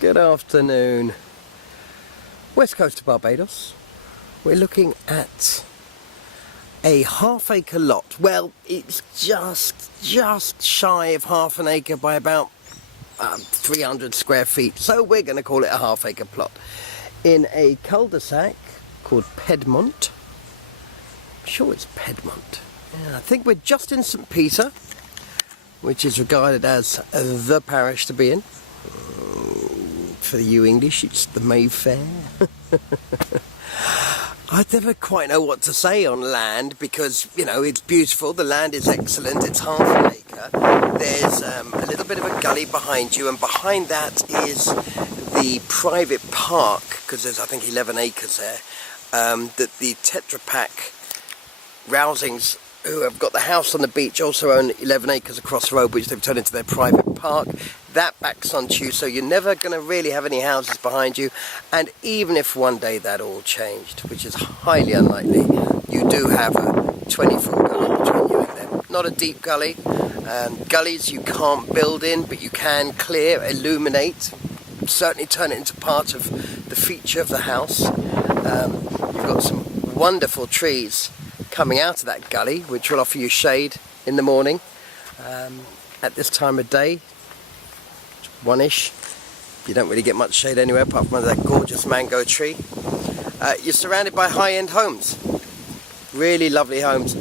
Good afternoon. West coast of Barbados. We're looking at a half-acre lot. Well, it's just shy of half an acre by about 300 square feet. So we're going to call it a half-acre plot in a cul-de-sac called Piedmont. I'm sure it's Piedmont. Yeah, I think we're just in St. Peter, which is regarded as the parish to be in. For you English, it's the Mayfair. I never quite know what to say on land because, you know, it's beautiful, the land is excellent, it's half an acre. There's a little bit of a gully behind you, and behind that is the private park, because there's I think 11 acres there, that the Tetra Pak Rousings, who have got the house on the beach, also own 11 acres across the road, which they've turned into their private park. That backs onto you, so you're never going to really have any houses behind you. And even if one day that all changed, which is highly unlikely, you do have a 20-foot gully between you and them. Not a deep gully. Gullies you can't build in, but you can clear, illuminate, certainly turn it into part of the feature of the house. You've got some wonderful trees coming out of that gully, which will offer you shade in the morning. At this time of day, one-ish, you don't really get much shade anywhere apart from that gorgeous mango tree. You're surrounded by high-end homes, really lovely homes.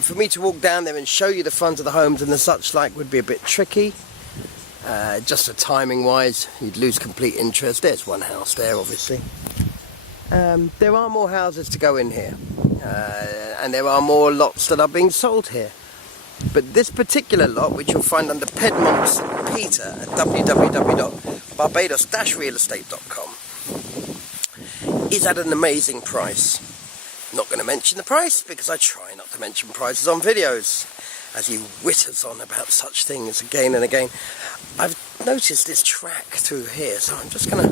For me to walk down there and show you the front of the homes and the such like would be a bit tricky. Just for timing wise, you'd lose complete interest. There's one house there, obviously. There are more houses to go in here, and there are more lots that are being sold here. But this particular lot, which you'll find under Piedmont St. Peter at www.barbados-realestate.com, is at an amazing price. Not going to mention the price because I try not to mention prices on videos, as he whitters on about such things again and again. I've noticed this track through here, so I'm just going to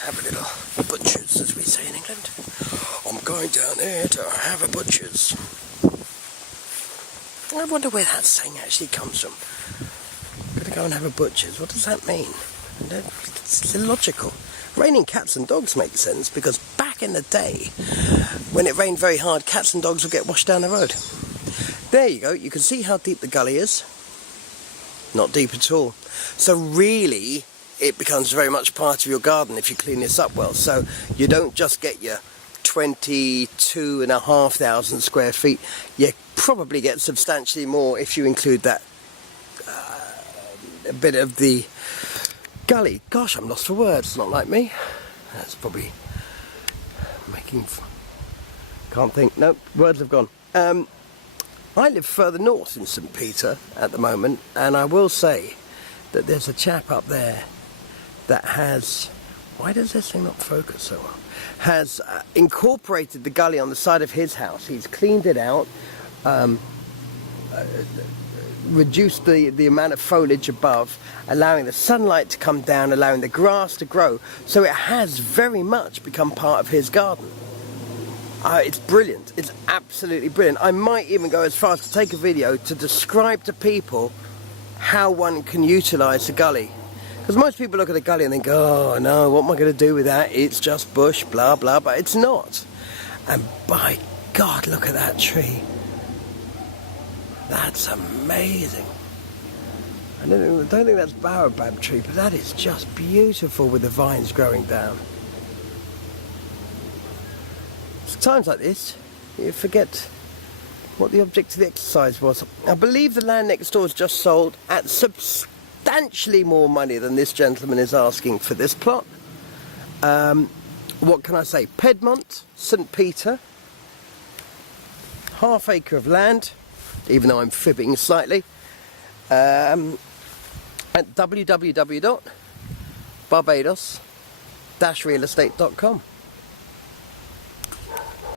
have a little butcher's, as we say in England. I'm going down there to have a butcher's. I wonder where that saying actually comes from. I'm going to go and have a butcher's. What does that mean? It's illogical. Raining cats and dogs makes sense, because back in the day, when it rained very hard, cats and dogs would get washed down the road. There you go. You can see how deep the gully is. Not deep at all. So really, it becomes very much part of your garden if you clean this up well. So you don't just get your 22,500 square feet. You probably get substantially more if you include that a bit of the gully. Gosh, I'm lost for words. Not like me. That's probably making... Can't think. Nope, words have gone. I live further north in St. Peter at the moment, and I will say that there's a chap up there that has... Why does this thing not focus so well? Has incorporated the gully on the side of his house. He's cleaned it out, reduced the amount of foliage above, allowing the sunlight to come down, allowing the grass to grow. So it has very much become part of his garden. It's brilliant. It's absolutely brilliant. I might even go as far as to take a video to describe to people how one can utilise the gully. Because most people look at a gully and think, oh no, what am I going to do with that? It's just bush, blah, blah, but it's not. And by God, look at that tree. That's amazing. I don't think that's baobab tree, but that is just beautiful with the vines growing down. It's times like this, you forget what the object of the exercise was. I believe the land next door is just sold at substantially more money than this gentleman is asking for this plot. What can I say? Piedmont, St. Peter, half acre of land, even though I'm fibbing slightly, at www.barbados-realestate.com.